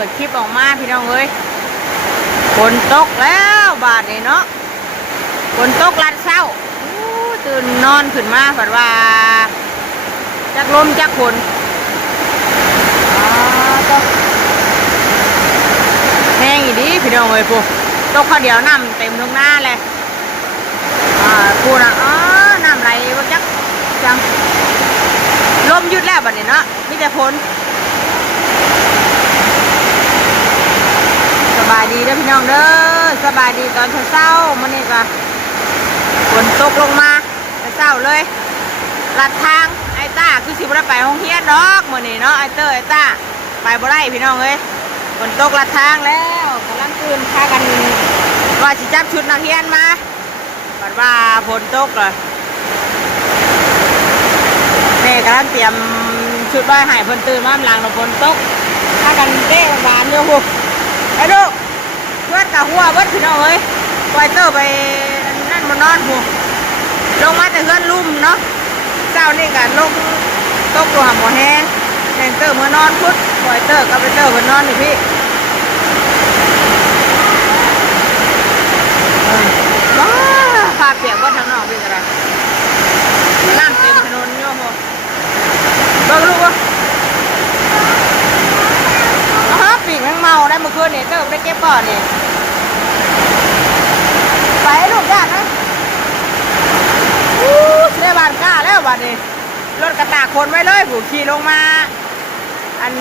ปิดคลิปออกมาพี่น้องเอ้ยฝนตกแล้วบาดนี้เนาะฝนตกลัดเช้าตื่นนอนขึ้นมาฝันว่าจักลมจักฝนแห้งอีดีพี่น้องเอ้ยปุ๊ตกข้าวเดียวน้ำเต็มท้องหน้าเลยพูดนะน้ำไหลว่าจักจังลมหยุดแล้วบัดนี้เนาะมีแต่ฝนสบายดีเด้อพี่น้องเด้อสบายดีตอนเช้าๆมื้อนี้ก็ฝนตกลงมาแต่เช้าเลยลัดทางไอ้ต้าคือสิบ่ได้ไปโรงเรียนดอกมื้อนี้เนาะไอ้เตอร์ไอ้ต้าไปบ่ได้พี่น้องเอ้ยฝนตกลัดทางแล้วกำลังตื่นพากันว่าสิจับชุดนักเรียนมาบัดว่าฝนตกเลยแม่กำลังเตรียมชุดไว้ให้เพิ่นตื่นมาหลังฝนตกพากันเต้หวานอยู่พุ่นไอ้ลูกเพื่อนกับหัวเบิดพี่น้องเอ้ยปล่อยเตอร์ไปนั่นบนนอนพุ่นลงมาแต่เพื่อนลุ่มเนาะเจ้านี่กันลงตกตัวหำหัวแห้งแทงเตอร์เมื่อนอนพุทธปล่อยเตอร์กับไปเตอร์เมื่อนอนนี่พี่ว้าผ้าเปียกว่าทางนอกเป็นอะไรน้ำเต็มถนนโยมเบิ่งลูกวะปีกแมงเมาได้เมื่อคืนเนี่ยเตอร์ได้เก็บก่อนเนี่ยไปลูกญาตินะเสียบานกล้าแล้วบานนี้รถกระตากคนไว้เลยผู้ขี่ลงมาอัน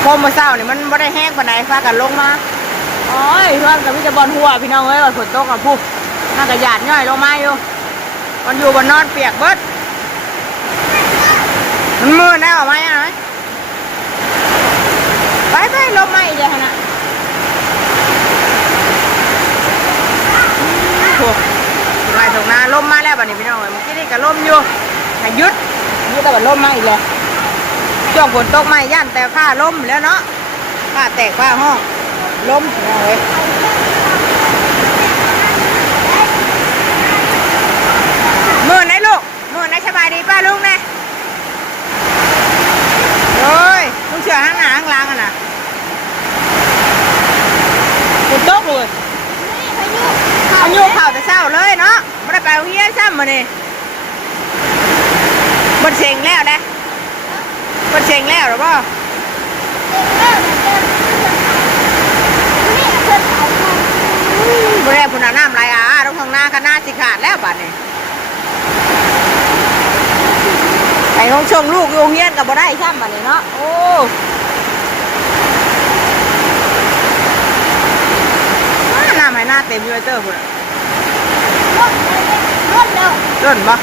โคมเศร้าเนี่ยมันไม่ได้แห้งปานใดฟ้ากันลงมาโอ้ยเพื่อนกับพี่จะบอลหัวพี่น้องเอ้ยฝนตกกับผู้น่ากระยาดย่อยลงมาอยู่มันอยู่บนนอนเปียกเบิดมันมืดได้หรอไหมอ่ะไปลมมาอีกเลยนะโอ้ไล่ตรงหน้าลมมาแล้วบัดนี้พี่น้องเมื่อกี้นี่ก็ลมอยู่ให้ยุดแต่ว่าลมมาอีกเลยช่วงฝนตกไม่ย่านแต่ผ้าลมแล้วเนาะผ้าแตกผ้าห้องลมพี่น้องเอ้ยมือไหนลูกมือไหนสบายดีป้าลุงนะโอ้ยลุงเชื่อข้างหน้าข้างหลังอ่ะนะฝนตกเลยพายุเข่าแต่เช้าเลยเนาะไม่ได้ไปโรงเรียนซ้ำมาเนี่ยมันเซ็งแล้วนะมันเซ็งแล้วหรือเปล่าบริเวณพุ่นน้ำไหลตรงข้างหน้าข้างหน้าสิขาดแล้วบ้านนี้ไอ้ห้องชงลูกโรงเรียนกับบ่ได้ซ้ำบ้านนี้เนาะโอ้น้ำไหลหน้าเต็มอยู่ไอเตอร์พุ่นร่นบ่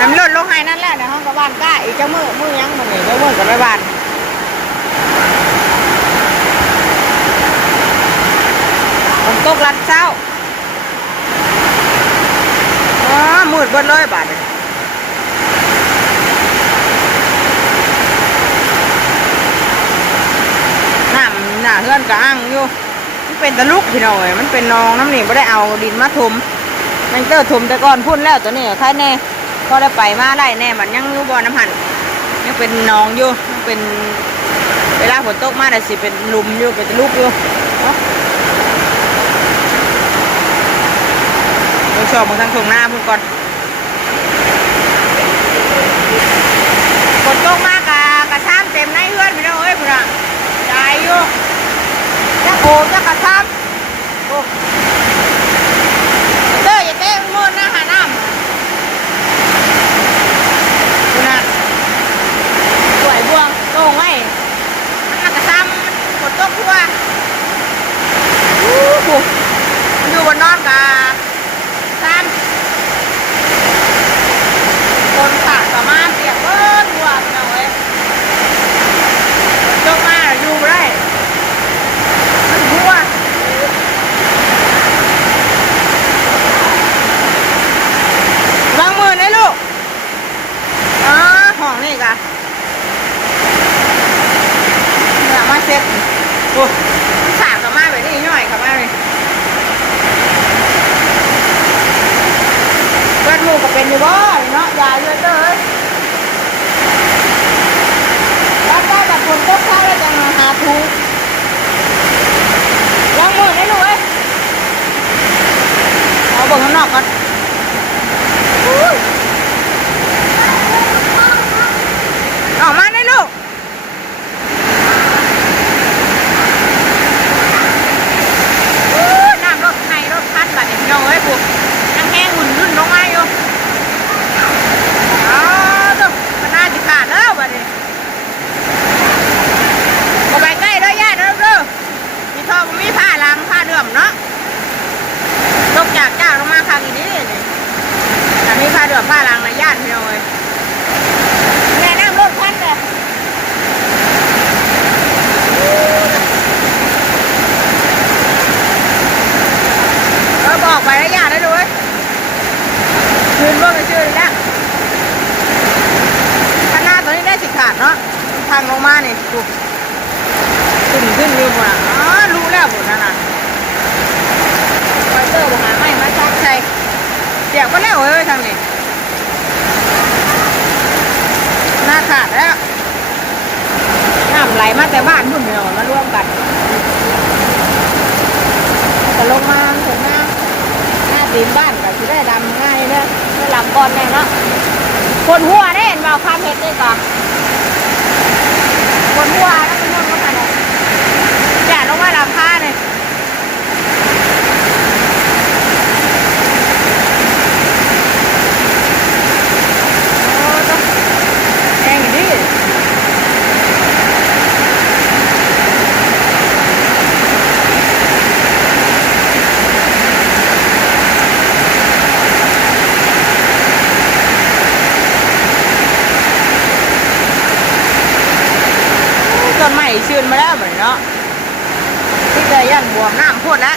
น้ำร่นลงให้นั่นแหละในห้องกับบ้านก้าอีกเจ้ามือยังมันนี่เจ้ามือกับไปบ้านผมตกลัดเช้ามืดเบิดเลยบาดน้ำหน้าเฮือนกะอังอยู่มันเป็นตะลุกพี่น้อยมันเป็นนองน้ำนี่ไม่ได้เอาดินมาถมมันเตอร์ถมแต่ก่อนพุ่นแล้วตัวนี้ใครแน่พอได้ไปมาได้แน่มันยังอยู่บ่อน้ำหันยังเป็นนองอยู่เป็นเวลาฝนตกมาแต่สิเป็นลุมอยู่เป็นตะลุกอยู่เราชอบมึงทางตรงหน้าพุ่นก่อนฝนตกมากกระซ้ำเต็มในเฮือนพี่น้องเอ้ยพุ่นอ่ะใจอยู่จะโผล่จะกระซ้ำโอ้เต้อย่าเต้มืดนะหาน้ำพุ่นอ่ะสวยบวงโล่งไว้มันกระซ้ำฝนตกทั่วอยู่บนนอนกะซ้ำคนขาดประมาณเปียกเบิดทั่วพี่น้องเอ้ยตกมาอยู่บ่ได้มันทั่ววางมือได้ลูกห้องนี่กะเนี่ยมาเซ็ตโอ้สากกับมาแบบนี้ย่อยกับมาเลยเพื่อนลูกก็เป็นอยู่บ่เนาะยายเยอะเลยแล้วก็แบบฝนตกเข้าแล้วจะหาทุก อกก่อนอุ้ยออกมาได้ลูกน้ำรถไทยรถพัดแบบนี้น้องเอ้ยปุ๊บยังแห้งหุ่นรุ่นลงมาอยู่อ๋อตุ๊กมันน่าจะขาดแล้วแบบนี้ก็ไปใกล้ด้วยญาตินะลูกมีทองมีผ้าลังผ้าเดื่อมเนาะลงจากเจ้าลงมาทางอีนี้นี่แต่มีผ้าเดื่อมผ้าลังนะญาติพี่น้องเอ้ยแม่น้ำรถพัดเลยบอกไปแล้วอย่าได้ด้วยคืนเมื่อไปชื่อแล้วข้างหน้าตัวนี้ได้สิขาดเนาะทางลงมาเนี่ยขึ้นอยู่หมดอ๋อรู้แล้วหมดนั่นน่ะไฟเตอร์บอกหาไม่มาช็อกใส่เดี๋ยวก็แล้วเฮ้ยทางนี้หน้าขาดแล้วน้ำไหลมาแต่บ้านพุ่นเดียวมาร่วมกันแต่ลงมาถึงหน้าตีนบ้านกับที่ได้ดำง่ายเนี่ยได้ลำก่อนแน่เนาะคนหัวได้เห็นเบาความเผ็ดได้ก่อนคนหัวแล้วเป็นคนอะไรอย่าลงมาลำผ้าเลยโอ้ต้องแองดิต้นไม้ชื้นมาแล้วเหมือนเนาะที่จะยันบวมน้ำพ่นแล้ว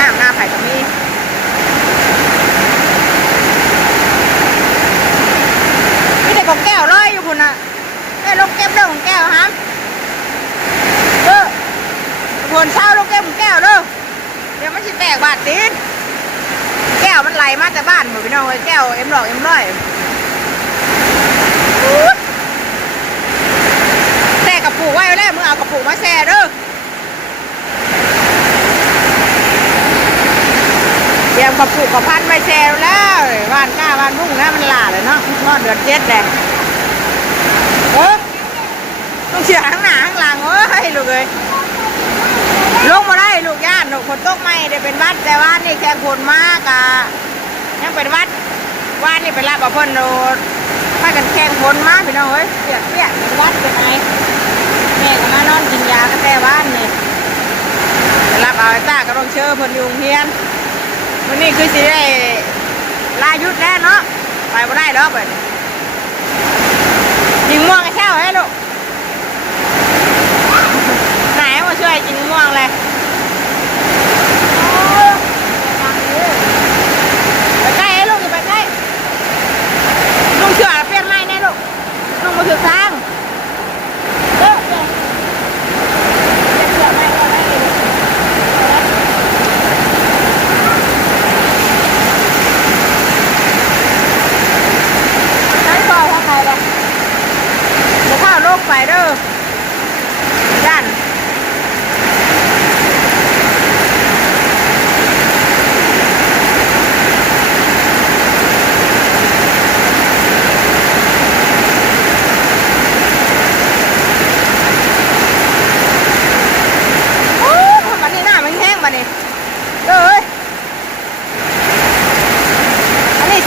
น้ำหน้าไผ่ตรงนี้นี่แต่ของแก้วเลยอยู่คุณน่ะได้ลงเก็บเรื่องของแก้วฮะคนเช่าลงเก็บของแก้วเด้อเดี๋ยวมันชิแตกบาดตีนแก้วมันไหลมาแต่บ้านเหมือนพี่น้องเลยแก้วเอ็มหลอกเอ็มร้อยแช่กระปุกไว้แล้วมึงเอากระปุกมาแช่เด้อเตรียมกระปุกกระพันไว้แช่แล้วบ้านกล้าบ้านพุ่งนะมันหล่าเลยเนาะทอดเดือดเจ็ดเลยต้องเชื่อข้างหน้าข้างหลังเว้ยลูกเลยลงมาได้ลูกญาติลูกคนตกไม่ได้เป็นวัดแต่ว่านี่แค่คนมากอะยังเป็นวัดว่านี่เป็นลาบเพิ่นโดนพากันแข่งคนมากพี่น้องเฮ้ยเปียกเป็นวัดเป็นไงแม่ก็มานอนกินยากันแต่บ้านนี่รับเอาไอ้ตาก็ต้องเชื่อเพิ่นอยู่เฮียนวันนี้คือสิได้ลายุดแล้วเนาะไปบ่ได้ดอกเบิดยิงม่วงไอ้เช่าให้ลูกไหนมาช่วยยิงม่วงเลยไปใกล้ให้ลูกอย่าไปใกล้ลุงเชื่อเปลี่ยนไม้แน่ลูกลุงมาถือทางเด้อเปลี่ยนไม้ก็ได้ใช้ซอยเข้าไปเลยเดี๋ยวข้าวโลกไปเด้อด้าน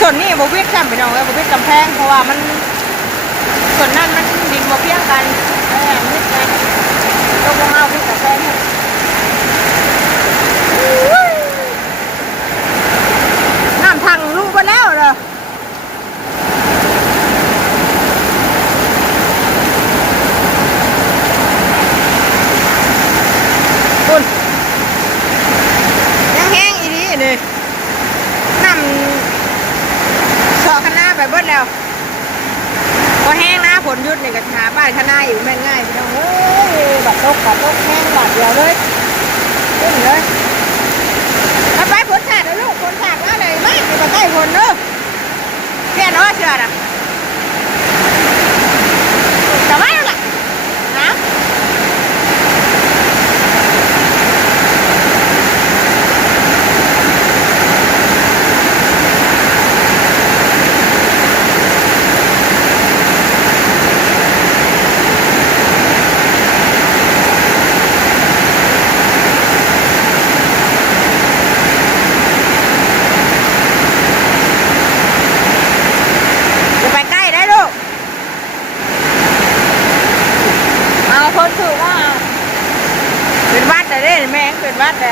ส่วนนี้บวิดกันไปน้องเลยบวิดกำแพงเพราะว่ามันส่วนนั้นมันดินบวเพียงกันนิดเลยต้องเอาวิดกำแพงน้ำทางลูกไปแล้วเหรอคุณยังแห้งอีนี้เลยน้ำคณะไปเบิดแล้วก็แห้งนะผลยุดเนี่ยก็หาบ้านคณะอยู่แม่ง่ายพี่น้องเอ้ยบัดตกแห้งบาดเดียวเลยขึ้นเลยเอาไปผลขาดเลยลูกผลขาดว่าเลยไม่ไปใกล้ผลเด้อเพี้ยนว่าเชื่อนะแต่ว่าล่ะนะ คนถือว่าเป็นวัดแต่เด้แม่งเป็นวัดแต่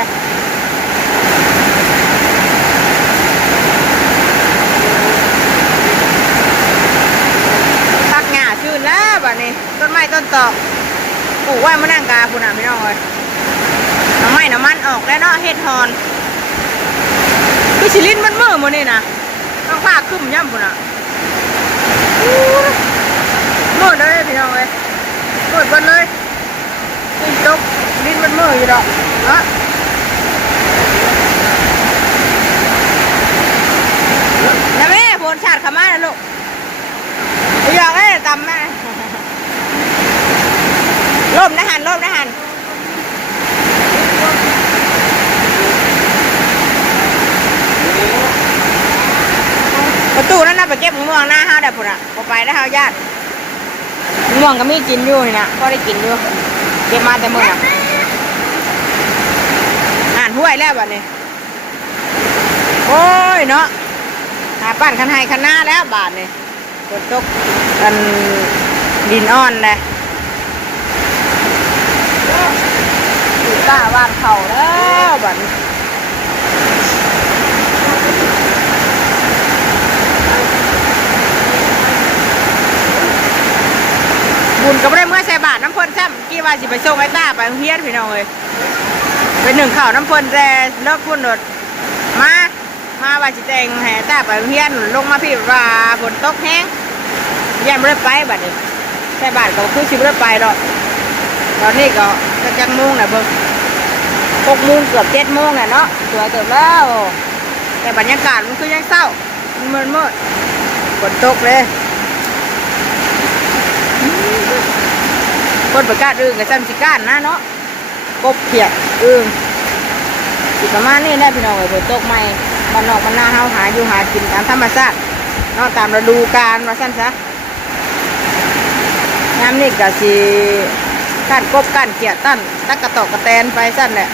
พักหญ้าชื่นแล้วบัดนี้ต้นไม้ต้นตอกปลูกไว้มานั่งกาคุณพี่น้องเลยน้ำไม้น้ำมันออกแล้วเนาะเฮ็ดฮอนคือชิลินมันมือมันนี่นะต้องผ้าคลุมย่ำคุณมืดเลยพี่น้องเลยมืดเบิดเลยนี่ตกลิ้นมันมืดอยู่ดอกเนาะนะแม่โผล่ชาติขามานะลูกอยากให้ตำแม่ร่มนะหันร่มนะหันประตูนั่นน่ะไปเก็บม่วงหน้าห้าเดี๋ยวพุ่นอ่ะพอไปได้ห้าญาติม่วงก็มีกินอยู่นี่นะก็ได้กินอยู่เก็บมาแต่มื่ออ่านห้วยแล้วแบบนี้โอ้ยเนาะหาปั้นคันไฮคันหน้าแล้วบาทนี่ฝนตกกันดินอ่อนเลยถูกก้าวานเข่าแล้วบาทนี้บุญก็ไม่ได้เมื่อใส่บาทน้ำพ่นซ้ำกี่ว่าสิไปส่งไอ้ตาไปเฮียนพี่น้องเลยเป็นหนึ่งข่าวน้ำพ่นแต่เลิกพุ่นโดดมาว่าสิแต่งแห่ตาไปเฮียนลงมาพี่ว่าฝนตกแห้งยังไม่ได้ไปบัดนี้ใส่บาทก็คือสิไม่ได้ไปหรอกตอนนี้ก็จังโมงน่ะเบิ่ง6 โมงเกือบ7 โมงน่ะเนาะสวยเติบแล้วแต่บรรยากาศมันคือยังเศร้ามันมืดฝนตกเลยคนประกาศกับซ้ำสิก้านนะเนาะกบเขียดสิประมาณนี้ได้พี่น้องฝนตกใหม่บ้านนอกบ้านนาเฮาหาอยู่หากินตามธรรมชาติเนาะตามฤดูกาลว่าสั้นซะน้ำนี่ก็สิก้านกบก้านเขียดตั้นตักกระตอกกระแตนไปสั้นแหละ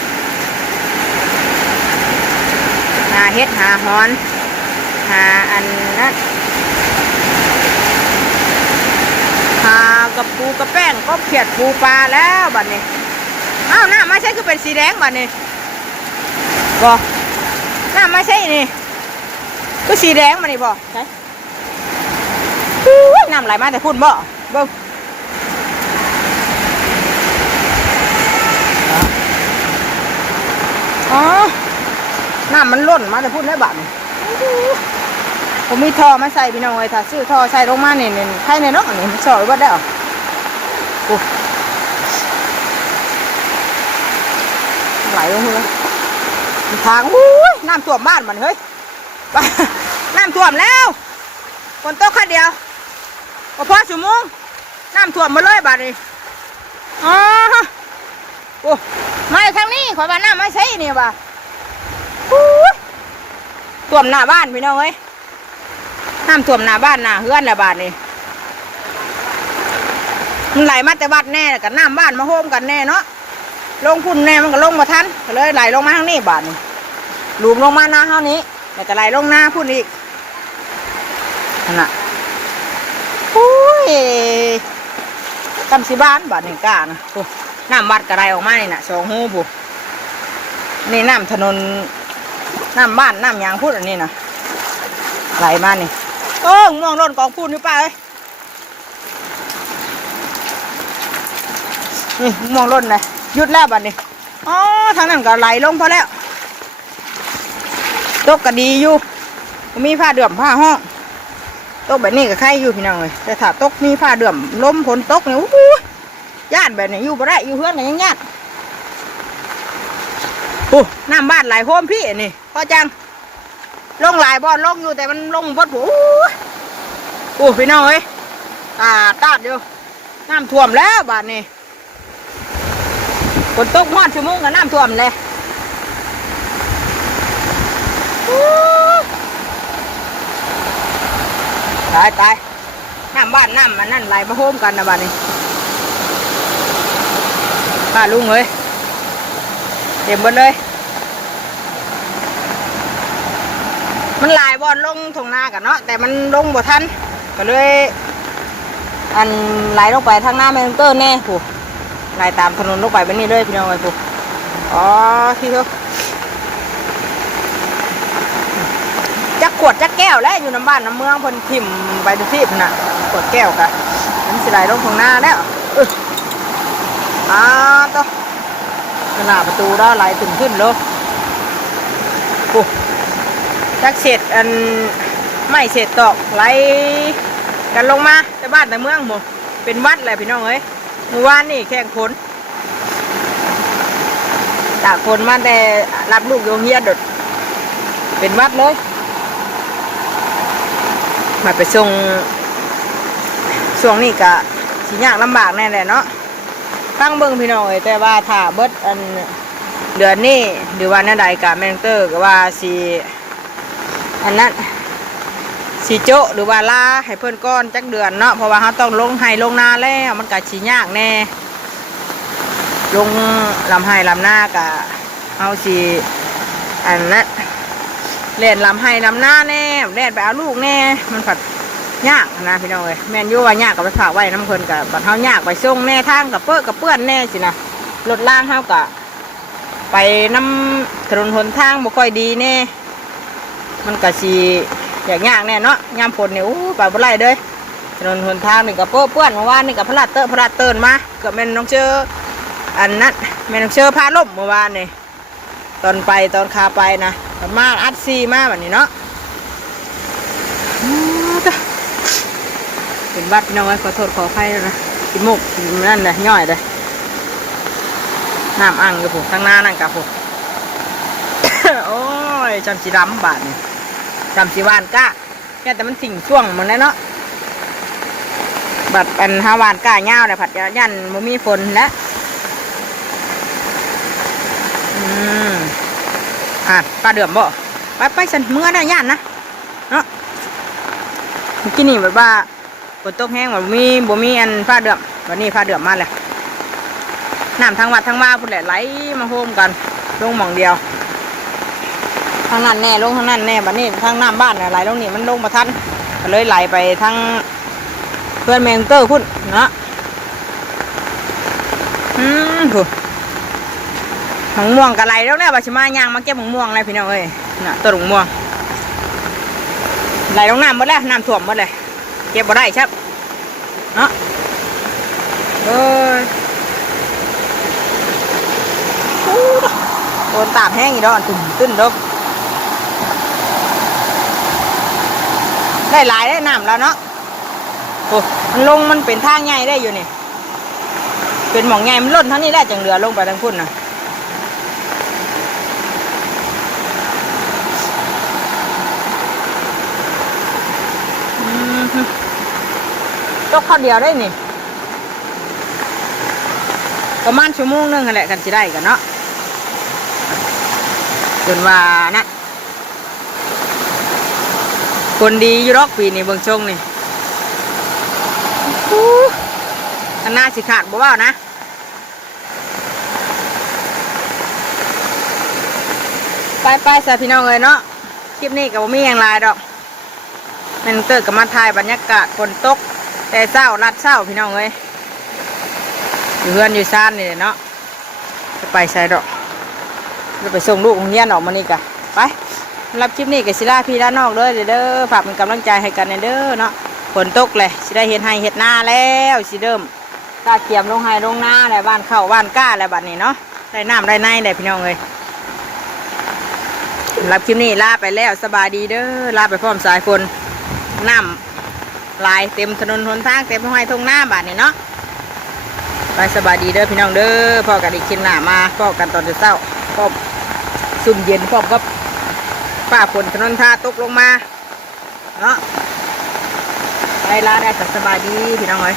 หาเฮ็ดหาหอนหาอันนั้นกับปูกับแป้งก็เขียดปูปลาแล้วบัดนี้อ้าวหน้าไม่ใช่คือเป็นสีแดงบัดนี้บอกหน้าไม่ใช่นี่ก็สีแดงบัดนี้บอกใช่น้ำไหลมาแต่พุ่นบ่เบิ้งอ๋อน้ำมันล้นมาแต่พุ่นได้บัดนี้ผมมีท่อมาใส่พี่น้องเลยถ้าซื้อท่อใส่ลงมาเนี่ยใครในนกอันนี้มันสอยว่าได้หรอโอ้ไหลลงเลยทางน้ำท่วมบ้านมันเฮ้ยน้ำท่วมแล้วฝนตกแค่เดียวพอชั่วโมงน้ำท่วมมาเลยบาดนี้อ๋อโอ้มาทางนี้ขอบ้านน้ำไม่ใช่เนี่ยบ่าท่วมหน้าบ้านพี่น้องเอ้ยน้ำท่วมหน้าบ้านหน้าเฮือนแล้วบาดนี้มันไหลมาแต่วัดแน่กับน้ำบ้านมาโฮมกันแน่เนาะลงพุ่นแน่มันก็ลงมาทันก็เลยไหลลงมาทางนี้บาดนี้หลุมลงมาหน้าเท่านี้แต่ก็ไหลลงหน้าพุ่นอีกนั่นน่ะโอ้ยกำสิบ้านบาดนี้กล้านะน้ำวัดกระไรออกมานี่น่ะ2 หูปุ๊นี่น้ำถนนน้ำบ้านน้ำยางพูดอันนี้นะไหลมานี่ม่วงร่นกองพูดนี่ป้าเอ้ยนี่ม่วงร่นเลยหยุดแล้วบัดนี้อ๋อทางนั้นก็ไหลลงพอแล้วตกก็ดีอยู่มีผ้าเดื่อมผ้าห้องตกแบบนี้ก็ใครอยู่พี่น้องเลยแต่ถ้าตกมีผ้าเดื่อมล้มฝนตกเนี่ยญาติแบบนี้อยู่บ่ได้อยู่เพื่อนกันยังญาติน้ำบ้านไหลโฮมพี่นี่พอจังลงหลายบ่อลงอยู่แต่มันลงบดผู้พี่น้องเอ้ยตาดอยู่น้ำท่วมแล้วบ้านนี้ฝนตกมอดชั่วโมงกับน้ำท่วมเลยตายน้ำบ้านน้ำมันนั่นไหลมาโฮมกันนะบ้านนี้ป้าลุงเอ้ยเต็มหมดเลยมันหลายบอลลงทงนากันเนาะแต่มันลงบ่ทันก็เลยอันไหลลงไปทางหน้าแมนเตอร์แน่ผู้ ไล่ตามถนนลงไปแบบนี้เลยพี่น้องไอ้ปุ๊อ๋อที่เขาจักขวดจักแก้วแล้วอยู่น้ำบ้านน้ำเมืองเพิ่นทิ่มไปทุกที่น่ะขวดแก้วกะมันสิไหลลงข้างหน้าแล้วต่อหน้าประตูแล้วไหลถึงขึ้นเลยปุ๊จักเศษอันไม่เศษตอกไหลกันลงมาแต่บ้านแต่เมืองหมดเป็นวัดเลยพี่น้องเอ้ยเมื่อวานนี่แข่งคนจากคนมาแต่รับลูกโยงเฮียดดเป็นวัดเลยมาไปส่งช่วงนี้กะสิยากลำบากแน่แหละเนาะตั้งเบิ้งพี่น้องเอ้ยแต่ว่าถ้าเบิดอันเดือนนี้หรือว่านั่นใดกะแมงเตอร์ก็ว่าสีอันนั้นสีโจหรือว่าลาให้เพิ่นก้อนจักเดือนเนาะเพราะว่าเขาต้องลงไห้ลงนาแล้วมันกะสิยากแน่ลงลำไห้ลำหน้ากะเอาสีอันนั้นเล่นลำไห้ลำหน้าแน่เล่นไปเอาลูกแน่มันผัดยากนะพี่น้องเอ้ยแม่นอยู่ว่ายากกับไปฝากไว้น้ำเพิ่นกับบัดเฮายากไปส่งแน่ทางกับเปื้อนแน่สินะรถล่างเฮากะไปน้ำถนนหนทางบ่ค่อยดีแน่มันกะสิยากแน่เนาะยามฝนนี่ไปบ่ไรเลยถนนหนทางนี่กับเปื้อนเมื่อวานนี่กับพลาดเตินมากับแม่น้องเชื่ออันนั้นแม่น้องเชื่อพาล่มเมื่อวานนี่ตอนขาไปนะมาอัดซีมาแบบนี้เนาะเป็นวัดน้อยขอโทษขออภัยนะกินมุกนั่นเลยย่อยเลยน้ำอ่างกับผมข้างหน้านั่งกับผม โอ้ยจำสีดำบาทนี่จำสีวานก้าแค่แต่มันสิ่งช่วงมันเลยเนาะบัดเป็นฮาวานก้าเงาเลยผัดยันมันมีฝนแล้วปลาเดือมบ่ไปฉันเมื่อได้ย่านนะเนาะกินนี่แบบว่าฝนตกแห้งแบบบ่มีอันปลาเดือมวันนี้ปลาเดือมมาเลยน้ำทางวัดทางว่าพุ่นแหละไหลมาโฮมกันลงหม่องเดียวทางนั้นแน่ลงทางนั้นแน่บัดนี้ทางน้ำบ้านไหลลงนี่มันลงมาทันก็เลยไหลไปทางเพื่อนแมงเตอร์พุ่นเนาะถูกหงม่วงกะไหลแล้วเนี่ยบาชิมาย่างมาเก็บหงม่วงเลยพี่น้องเอ้ยน่ะต้นหงม่วงไหลลงน้ำหมดแล้วน้ำท่วมหมดเลยเก็บบ่ได้ครับเนาะโดนตามแห้งอีกดอกตึ้นดอกได้หลายได้น้ำแล้วเนาะโอ้มันลงมันเป็นทางใหญ่ได้อยู่นี่เป็นหม่องใหญ่มันล้นทั้งนี้ได้จังเรือลงไปทางพุ่นนะตกข้าวเดียวได้นี่ประมาณชั่วโมงนึงแหละกันสิได้กันเนาะจนว่านะคนดีอยู่รอกปีนี่เบิ่งชงนี่ข้างหน้าสิขาดบ่ว่านะไปใส่พี่น้องเลยเนาะคลิปนี้กับบ่มีอย่างไรดอกแม่นเตอร์กับมาถ่ายบรรยากาศฝนตกแต่เช้ารัดเช้าพี่น้องเลยอยู่เพื่อนอยู่ซ่านนี่เนาะจะไปใส่ดอกจะไปส่งลูกโรงเรียนออกมานี่กะไปรับคลิปนี้กับศิลาพี่ด้านนอกเลยเด้อฝากเป็นกำลังใจให้กันเด้อเนาะฝนตกเลยสิได้เห็ดให้เห็ดหน้าแล้วสิเดิมกล้าเกียมลงให้ลงหน้าแล้วบ้านเข้าบ้านกล้าแล้วบัดนี้เนาะได้น้ำได้ในเลยพี่น้องเลยรับคลิปนี้ลาไปแล้วสบายดีเด้อลาไปพร้อมสายฝนน้ำลายเต็มถนนหนทางเต็มทุ่งไร่ทุ่งนาบ้านนี้เนาะไปสบายดีเด้อพี่น้องเด้อพ่อกันอีกคลิปหน้ามาพ่อกันตอนเช้าพ่อซุ่มเย็นพ่อก็ฝ้าฝนถนนท่าตกลงมาเนาะไปลาได้สบายดีพี่น้องเอ้ย